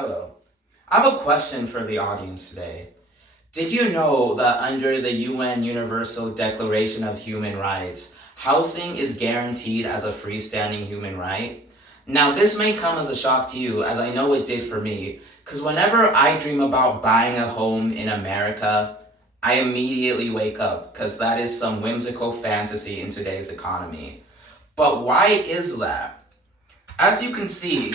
Hello. I have a question for the audience today. Did you know that under the UN Universal Declaration of Human Rights, housing is guaranteed as a freestanding human right? Now, this may come as a shock to you, as I know it did for me, because whenever I dream about buying a home in America, I immediately wake up, because that is some whimsical fantasy in today's economy. But why is that? As you can see,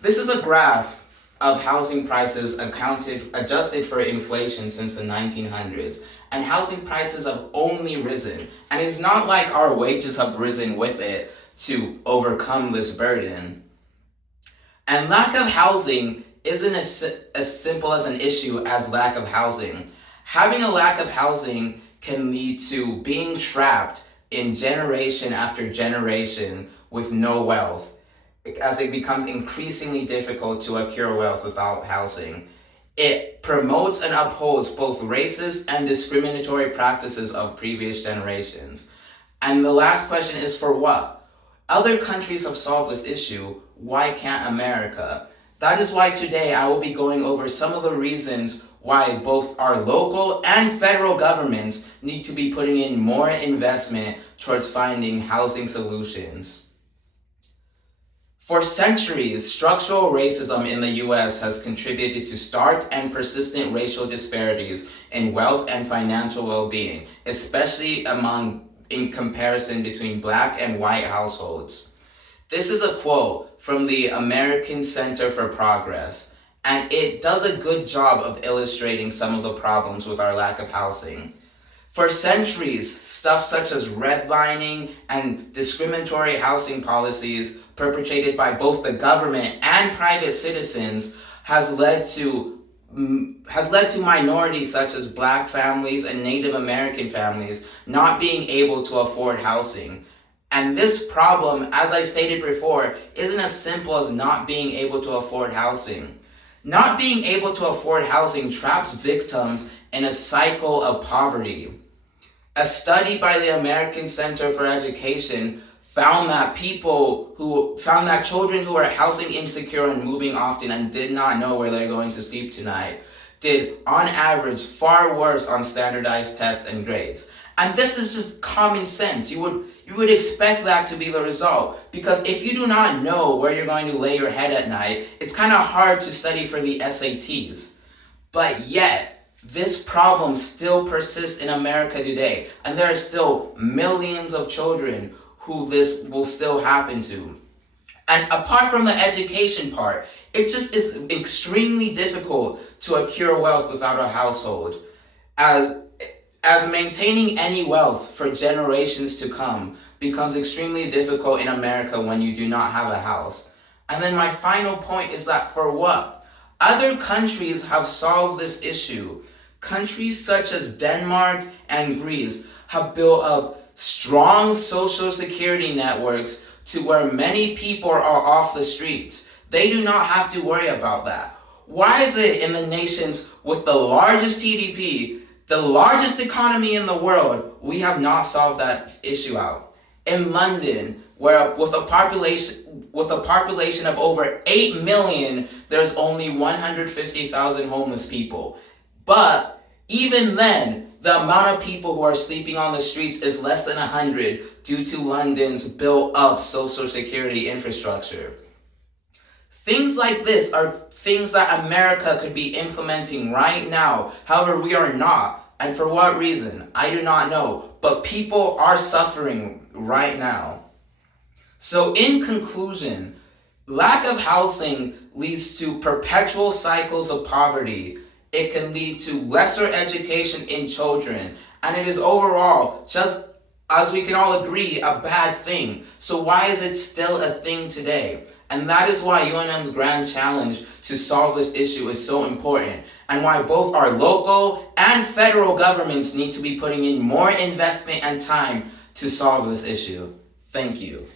this is a graph of housing prices adjusted for inflation since the 1900s, and housing prices have only risen. And it's not like our wages have risen with it to overcome this burden. And lack of housing isn't as simple as an issue as lack of housing. Having a lack of housing can lead to being trapped in generation after generation with no wealth, as it becomes increasingly difficult to acquire wealth without housing. It promotes and upholds both racist and discriminatory practices of previous generations. And the last question is, for what? Other countries have solved this issue. Why can't America? That is why today I will be going over some of the reasons why both our local and federal governments need to be putting in more investment towards finding housing solutions. For centuries, structural racism in the US has contributed to stark and persistent racial disparities in wealth and financial well-being, especially in comparison between Black and white households. This is a quote from the American Center for Progress, and it does a good job of illustrating some of the problems with our lack of housing. For centuries, stuff such as redlining and discriminatory housing policies perpetrated by both the government and private citizens has led to minorities such as Black families and Native American families not being able to afford housing. And this problem, as I stated before, isn't as simple as not being able to afford housing. Not being able to afford housing traps victims in a cycle of poverty. A study by the American Center for Education found that children who are housing insecure and moving often and did not know where they're going to sleep tonight did, on average, far worse on standardized tests and grades. And this is just common sense. You would expect that to be the result, because if you do not know where you're going to lay your head at night, it's kind of hard to study for the SATs. But yet, this problem still persists in America today, and there are still millions of children who this will still happen to. And apart from the education part, it just is extremely difficult to acquire wealth without a household, as maintaining any wealth for generations to come becomes extremely difficult in America when you do not have a house. And then my final point is that for what? Other countries have solved this issue. Countries such as Denmark and Greece have built up strong social security networks to where many people are off the streets. They do not have to worry about that. Why is it in the nations with the largest TDP, the largest economy in the world, we have not solved that issue out? In London, where with a population of over 8 million, there's only 150,000 homeless people. But even then, the amount of people who are sleeping on the streets is less than 100 due to London's built-up social security infrastructure. Things like this are things that America could be implementing right now. However, we are not. And for what reason? I do not know. But people are suffering right now. So in conclusion, lack of housing leads to perpetual cycles of poverty. It can lead to lesser education in children, and it is overall, just as we can all agree, a bad thing. So why is it still a thing today? And that is why UNM's grand challenge to solve this issue is so important, and why both our local and federal governments need to be putting in more investment and time to solve this issue. Thank you.